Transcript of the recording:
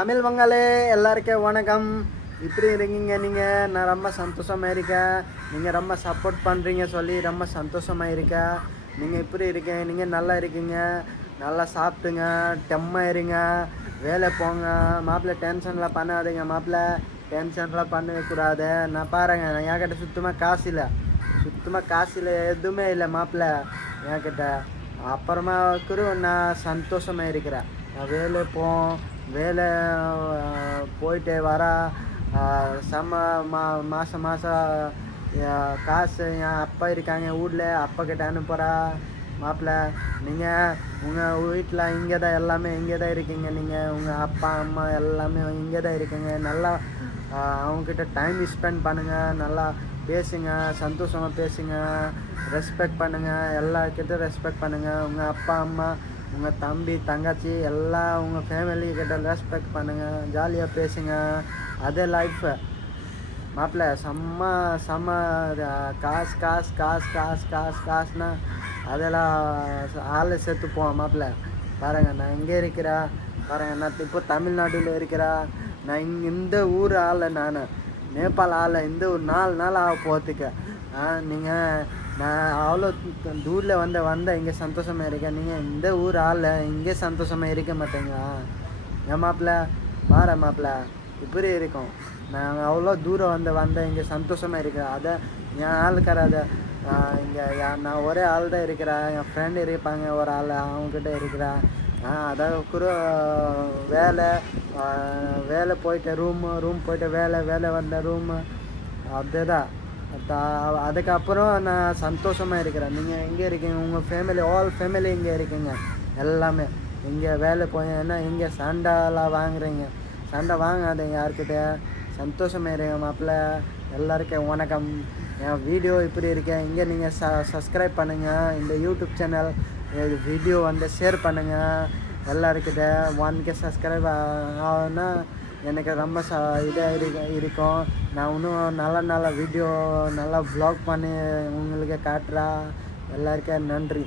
தமிழ் பங்காளி எல்லாருக்கும் வணக்கம். இப்படி இருக்கீங்க நீங்கள்? நான் ரொம்ப சந்தோஷமாக இருக்கேன். நீங்கள் ரொம்ப சப்போர்ட் பண்ணுறீங்க சொல்லி ரொம்ப சந்தோஷமாக இருக்கேன். நீங்கள் இப்படி இருக்கீங்க, நீங்கள் நல்லா இருக்கீங்க, நல்லா சாப்பிட்டுங்க, டெம்மாக இருங்க, வேலை போங்க. மாப்பிள்ளை டென்ஷனில் பண்ணாதீங்க, மாப்பிள்ளை டென்ஷன்லாம் பண்ணக்கூடாது. நான் பாருங்கள், நான் என்கிட்ட சுத்தமாக காசு இல்லை, எதுவுமே இல்லை மாப்பிள்ளை என்கிட்ட. அப்புறமா கூட நான் சந்தோஷமாக இருக்கிறேன். நான் வேலை போயிட்டு வர மாதம் காசு என் அப்பா இருக்காங்க வீட்டில், அப்பா கிட்ட அனுப்புகிறா. மாப்பிள்ளை நீங்கள் உங்கள் வீட்டில் இங்கே தான், எல்லாமே இங்கே தான் இருக்கீங்க. நீங்கள் உங்கள் அப்பா அம்மா எல்லாமே இங்கே தான் இருக்கீங்க. நல்லா அவங்கக்கிட்ட டைம் ஸ்பெண்ட் பண்ணுங்கள், நல்லா பேசுங்க, சந்தோஷமாக பேசுங்க, ரெஸ்பெக்ட் பண்ணுங்கள், எல்லாருக்கிட்ட ரெஸ்பெக்ட் பண்ணுங்கள். உங்கள் அப்பா அம்மா, உங்கள் தம்பி தங்கச்சி எல்லாம் உங்கள் ஃபேமிலிக்கிட்ட ரெஸ்பெக்ட் பண்ணுங்கள், ஜாலியாக பேசுங்க. அதே லைஃப் மாப்பிள்ளை. செம்ம காசுனா அதெல்லாம் ஆள் செத்துப்போம் மாப்பிள்ளை. பாருங்கள், நான் எங்கே இருக்கிறேன் பாருங்கள். நான் இப்போ தமிழ்நாட்டில் இருக்கிறேன். நான் இந்த ஊர் ஆள், நான் நேபாள் ஆள். இந்த ஒரு 4 நாள் ஆக போகிறதுக்கு நான் அவ்வளோ தூரில் வந்த இங்கே சந்தோஷமாக இருக்கேன். நீங்கள் இந்த ஊர் ஆள் இங்கே சந்தோஷமாக இருக்க மாட்டேங்க ஏன் மாப்பிள்ளை? மாப்பிள்ளை இப்படி இருக்கும். நான் அவ்வளோ தூரம் வந்த இங்கே சந்தோஷமாக இருக்கிறேன். அதை என் ஆளுக்கார அதை இங்கே நான் ஒரே ஆள் தான் இருக்கிறேன். என் ஃப்ரெண்டு இருப்பாங்க ஒரு ஆள், அவங்கக்கிட்ட இருக்கிறேன். அதாவது கூட வேலை போயிட்டு ரூம் போயிட்டு வேலை வந்த ரூமு அப்படியே தான். அதுக்கப்புறம் நான் சந்தோஷமாக இருக்கிறேன். நீங்கள் எங்கே இருக்கீங்க? உங்கள் ஃபேமிலி, ஆல் ஃபேமிலி இங்கே இருக்கீங்க எல்லாமே. இங்கே வேலை போயின்னா இங்கே சண்டைலாம் வாங்குறீங்க. சண்டை வாங்காதீங்க யார்கிட்ட. சந்தோஷமாக இருங்க மாப்பிள்ளை. எல்லாருக்கும் வணக்கம். என் வீடியோ இப்படி இருக்கேன். இங்கே நீங்கள் சப்ஸ்கிரைப் பண்ணுங்கள் இந்த யூடியூப் சேனல். வீடியோ ஷேர் பண்ணுங்கள் எல்லாருக்கிட்ட. 1K சப்ஸ்கிரைப் ஆகுன்னா எனக்கு ரொம்ப இதாக இருக்கும். நான் இன்னும் நல்ல வீடியோ நல்லா வ்ளாக் பண்ணி உங்களுக்கு காட்டுறேன். எல்லாருக்கும் நன்றி.